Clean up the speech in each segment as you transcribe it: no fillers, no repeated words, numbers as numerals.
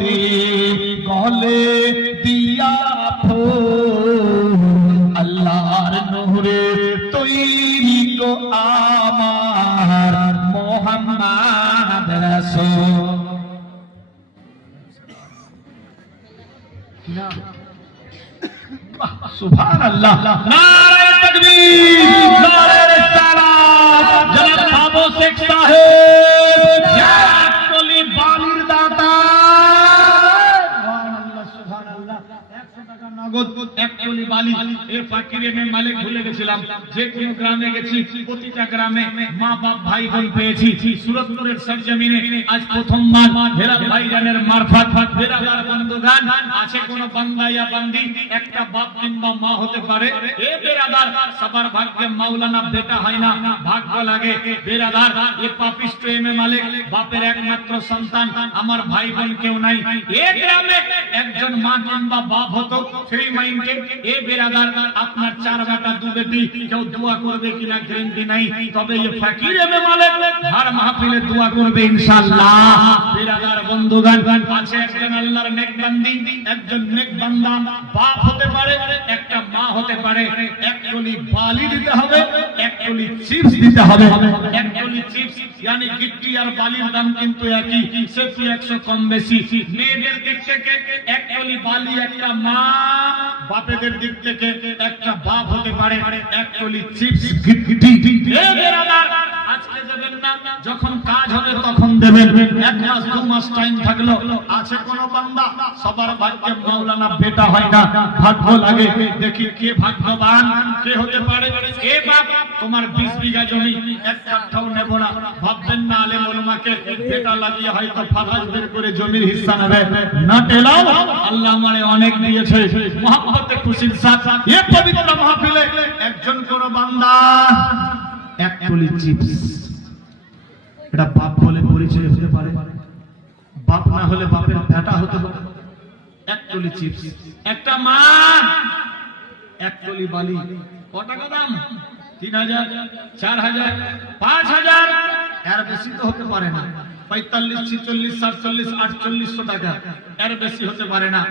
রে গলে দিয়া ফুল আল্লাহর নূরে তৈরি গো আমার মুহাম্মদ রাসূল। সুবহানাল্লাহ, নারে তাকবীর, নারে রিসালাত। জনাব বাবু শেখ সাহেব একচলি বালির দাতা। সুবহানাল্লাহ, সুবহানাল্লাহ। 100 টাকা নগদ একচলি বালি। এই ফাকিরে মে মালিক ভুলে গেছিলাম। যে কোন গ্রামে গেছি, প্রতিটা গ্রামে মা বাপ ভাই বোন পেয়েছি। সুরতপুরের সরজমিনে আজ প্রথমবার হেরাত ভাইজানের মারফত বেরাদার বন্ধুগান আছে কোন বান্দা ইয়া বান্দি একটা বাপ কিংবা মা হতে পারে। এ বেরাদার সবার ভাগ্যে মাওলানা বেটা হয় না, ভাগ্য লাগে। বেরাদার এ পাপিষ্ট এমএ মালিক বাপের একমাত্র সন্তান, আমার ভাই বোন কেউ নাই। এ গ্রামে একজন মা কিংবা বাপ হতো, সেই মাইন্ডে এ বেরাদার আপনার 4 বেটা 2 বেটি, কেউ দোয়া করবে কিনা গ্যারান্টি নাই, তবে এই ফকির এমএ মালিক হর মাহফিলে দোয়া করবে ইনশাআল্লাহ। বেরাদার বন্ধুগান আছে একজন আল্লাহর নেক বান্দি, একজন নেক বান্দা বাপ হতে পারে, একটা মা হতে পারে। এক টলি বালি দিতে হবে, এক টলি চিপস দিতে হবে। এক টলি চিপস yani গিট্টি আর বালির দাম কিন্তু একই, সেটি 100 কম বেশি। মেয়েদের দিক থেকে এক টলি বালি একটা মা, বাপেদের দিক থেকে একটা বাপ হতে পারে। এক টলি চিপস গিট্টি এ বেরাদার আজকে দেবেন না, যখন কাজ হবে তখন দেবেন। 1 মাস 2 মাস টাইম থাকলো। আছে কোন বান্দা সবার ভাগ্যে মাওলানা বেটা হয় না, ভাগ্য লাগে। দেখি কে ভাগ্যবান, কে হতে পারে। এ বাপ তোমার 20 বিঘা জমি এক কাঠাও নেব না, ভাববেন না আলেম ওলামাকে বেটা লাগিয়ে হয়তো ফারাজ বের করে জমির হিস্সা নেবে না। টেলাও আল্লাহ আমারে অনেক দিয়েছে, মহব্বতে খুশির সাথে এই পবিত্র মাহফিলে একজন কোন বান্দা এক টলি চিপস, এটা বাপ বলে পরিচয় হতে পারে, বাপ না হলে বাপের বেটা হতে পারে। এক টলি চিপস, একটা মা এক টলি বালি। কত টাকা দাম? 3000, 4000, 5000, এর বেশি তো হতে পারে না। 45, 46, 47, 4800 টাকা, এর বেশি হতে পারে না।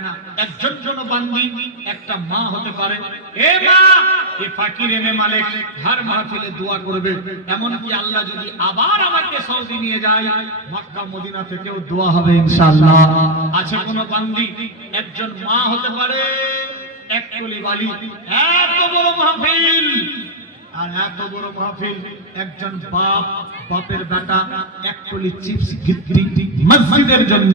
একজন জন বান্দি একটা মা হতে পারে। এ মা এই ফকির এমএ মালিক হর মাহফিলে দোয়া করবে। এমন কি আল্লাহ যদি আবার আমাকে সৌদি নিয়ে যায়, মক্কা মদিনা থেকেও দোয়া হবে ইনশাআল্লাহ। আছে কোন বান্দি একজন মা হতে পারে, এক টলি বালি। এত বড় মাহফিল, আর এত বড় মাহফিল, একজন বাপ বাপের বেটা এক টলি চিপস গিফট মসজিদের জন্য।